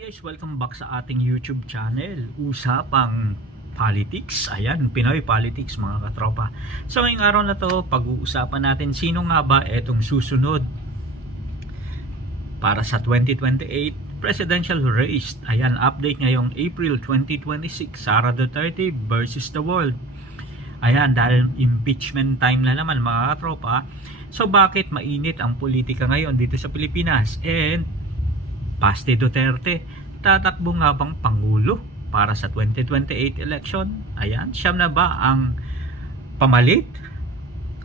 Hi guys, welcome back sa ating YouTube channel. Usapang politics. Ayan, Pinoy politics mga katropa. So ngayong araw na to, pag-uusapan natin sino nga ba etong susunod para sa 2028 presidential race. Ayan, update ngayong April 2026, Sara Duterte versus the world. Ayan, dahil impeachment time na naman mga katropa. So bakit mainit ang politika ngayon dito sa Pilipinas? And Basti Duterte, tatakbo nga bang Pangulo para sa 2028 election? Ayan, siyam na ba ang pamalit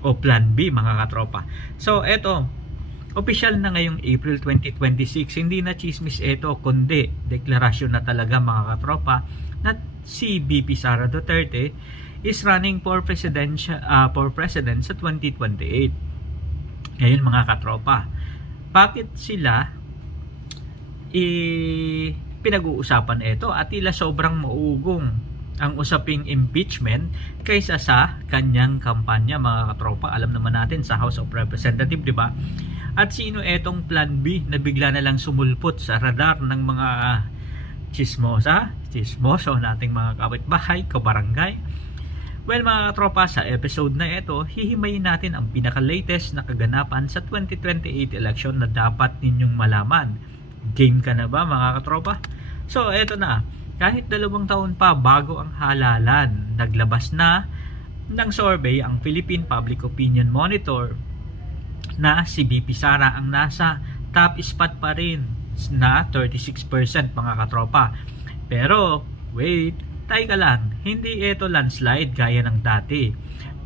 o plan B mga katropa? So eto, official na ngayong April 2026, hindi na chismis ito kundi deklarasyon na talaga mga katropa na si VP Sara Duterte is running for president sa 2028. Ngayon mga katropa, bakit sila pinag-uusapan ito at tila sobrang maugong ang usaping impeachment kaysa sa kanyang kampanya mga katropa? Alam naman natin sa House of Representatives, di ba? At sino etong plan B na bigla na lang sumulpot sa radar ng mga chismoso nating mga kapitbahay, kabarangay? Well mga katropa, sa episode na ito, hihimayin natin ang pinaka-latest na kaganapan sa 2028 election na dapat ninyong malaman. Game ka na ba mga katropa? So eto na, kahit 2 taon pa bago ang halalan, naglabas na ng survey ang Philippine Public Opinion Monitor na si VP Sara ang nasa top spot pa rin na 36% mga katropa. Pero wait, tayo ka lang, hindi ito landslide gaya ng dati.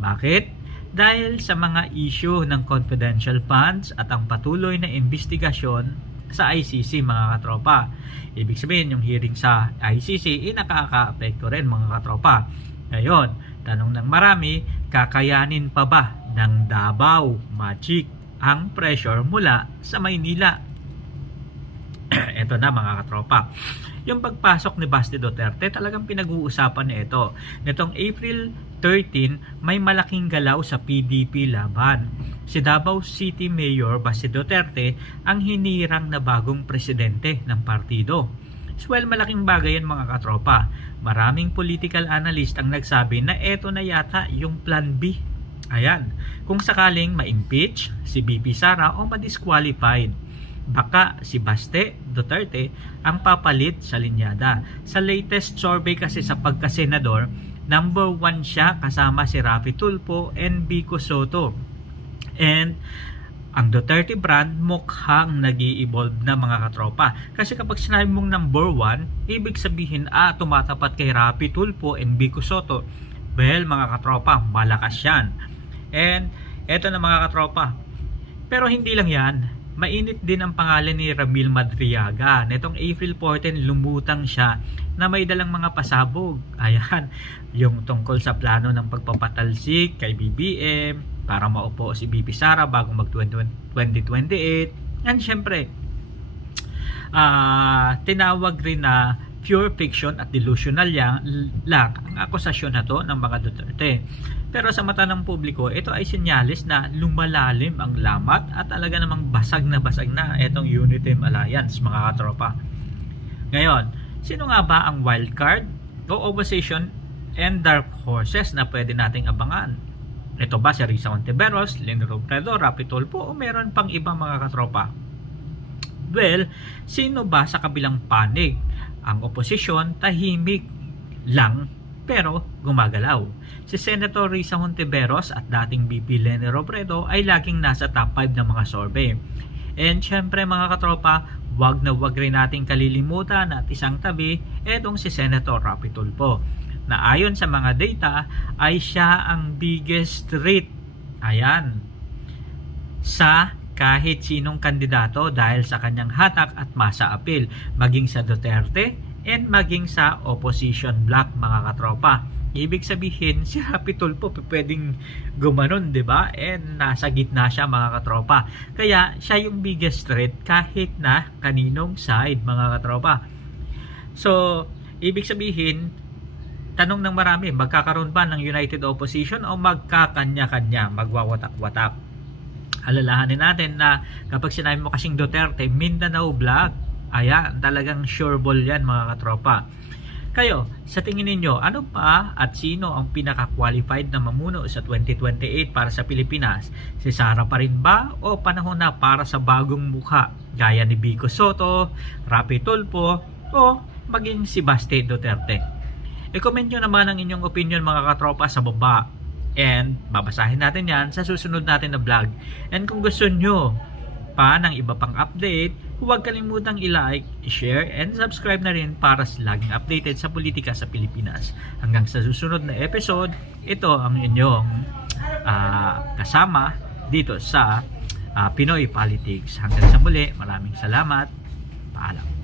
Bakit? Dahil sa mga issue ng confidential funds at ang patuloy na investigasyon sa ICC mga katropa. Ibig sabihin yung hearing sa ICC nakaka-apekto rin mga katropa. Ngayon, tanong ng marami, kakayanin pa ba ng Davao Magic ang pressure mula sa Maynila? Ito na mga katropa. Yung pagpasok ni Basti Duterte, talagang pinag-uusapan na ito. Nitong April 13, may malaking galaw sa PDP laban. Si Davao City Mayor Basti Duterte ang hinirang na bagong presidente ng partido. Well, malaking bagay yan mga katropa. Maraming political analyst ang nagsabi na eto na yata yung plan B. Ayan, kung sakaling ma-impeach si VP Sara o ma-disqualified, baka si Basti Duterte ang papalit sa linyada. Sa latest survey kasi sa pagkasenador, number 1 siya kasama si Raffy Tulfo and Vico Soto. And ang Duterte brand mukhang nag-i-evolve na mga katropa. Kasi kapag sinabi mong number 1, ibig sabihin tumatapat kay Raffy Tulfo and Vico Soto. Well mga katropa, malakas yan. And eto na mga katropa. Pero hindi lang yan. Mainit din ang pangalan ni Ramil Madriaga. Netong April 14, lumutang siya na may dalang mga pasabog. Ayan, yung tungkol sa plano ng pagpapatalsik kay BBM para maupo si VP Sara bago mag 2028. And syempre, tinawag rin na pure fiction at delusional lang ang akusasyon na to ng mga Duterte. Pero sa mata ng publiko, ito ay sinyalis na lumalalim ang lamat at talaga namang basag na itong Uniteam Alliance mga katropa. Ngayon, sino nga ba ang wildcard o opposition and dark horses na pwede nating abangan? Ito ba si Risa Hontiveros, Leni Robredo, Raffy Tulfo o meron pang ibang mga katropa? Well, sino ba sa kabilang panig? Ang oposisyon tahimik lang pero gumagalaw. Si Senator Risa Hontiveros at dating VP Leni Robredo ay laging nasa top 5 ng mga survey. And syempre mga katropa, wag na wag rin nating kalilimutan at isang tabi etong si Senator Raffy Tulfo na ayon sa mga data ay siya ang biggest threat. Ayan, sa kahit sinong kandidato dahil sa kanyang hatak at masa appeal, maging sa Duterte and maging sa opposition bloc mga katropa. Ibig sabihin si Raffy Tulfo pwedeng gumanon, di ba? And nasa gitna siya mga katropa. Kaya siya yung biggest threat kahit na kaninong side mga katropa. So, ibig sabihin, tanong ng marami, magkakaroon ba ng united opposition o magkakanya-kanya, magwawatak-watak? Alalahanin natin na kapag sinabi mo kasing Duterte, Mindanao Vlog, Ayan, talagang sure ball yan mga katropa. Kayo, sa tingin ninyo, ano pa at sino ang pinaka-qualified na mamuno sa 2028 para sa Pilipinas? Si Sara pa rin ba o panahon na para sa bagong mukha gaya ni Vico Soto, Rapi Tulfo o maging si Baste Duterte? I-comment nyo naman ang inyong opinion mga katropa sa baba. And babasahin natin yan sa susunod natin na vlog. And kung gusto nyo pa ng iba pang update, huwag kalimutang i-like, i-share, and subscribe na rin para laging updated sa politika sa Pilipinas. Hanggang sa susunod na episode, ito ang inyong kasama dito sa Pinoy Politics. Hanggang sa muli, maraming salamat. Paalam.